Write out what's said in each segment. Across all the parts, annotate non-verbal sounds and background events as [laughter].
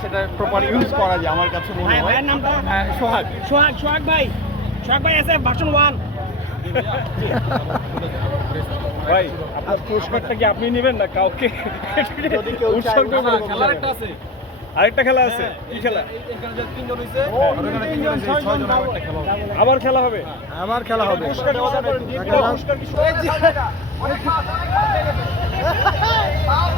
সেটা proper use করা যায় আমার কাছে মনে হয়। ভাইয়ের নামটা? হ্যাঁ, সোহাগ। সোহাগ সোহাগ ভাই। সোহাগ ভাই আছে ভার্সন ওয়ান ভাই আপনার পুরস্কারটা কি আপনি নেবেন না কাউকে? উৎসর্গ। আছে। আরেকটা খেলা আছে কি খেলা? এখানে যে তিনজন হইছে ও, ওখানে তিনজন হইছে ছয়জন আবার খেলা হবে। আবার খেলা হবে? খেলা হবে। পুরস্কার [laughs]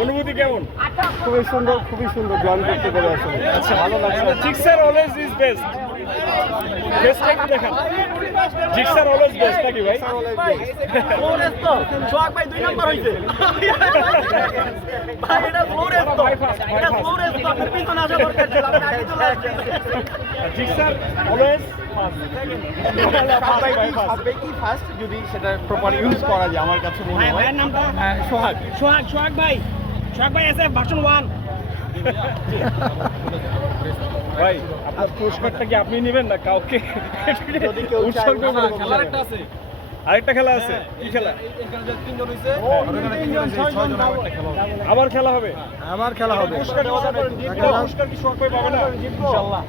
অনুভূতি কেমন? খুবই সুন্দর খুবই সুন্দর জয়েন করতে পেরে আসলে। আচ্ছা ভালো লাগছে। Gixxer always is best best একটু দেখান। জিক্সার অলওয়েজ বেস্ট নাকি ভাই। সোহাগ ভাই দুই নাম্বার হইছে। ভাই এটা ফ্লোরেস তো। এটা ফ্লোরেস তো আপনার পিছনে আসা আপনি আসছেন জিক্সার অলওয়েজ যদি সেটা প্রপার ইউজ করা যায় আমার কাছে মনে ভাই হয়। ভাইয়ের নামটা হ্যাঁ, সোহাগ। সোহাগ সোহাগ ভাই। সোহাগ ভাই আছে ভার্সন ওয়ান ভাই আপনার পুরস্কারটা কি আপনি নেবেন না কাউকে? উৎসর্গ করে খেলার একটা আছে। আরেকটা খেলা আছে? কি খেলা? আবার খেলা হবে। আবার খেলা হবে? আমার খেলা হবে। পুরস্কার। পুরস্কার কি সব পাবে না? ইনশাআল্লাহ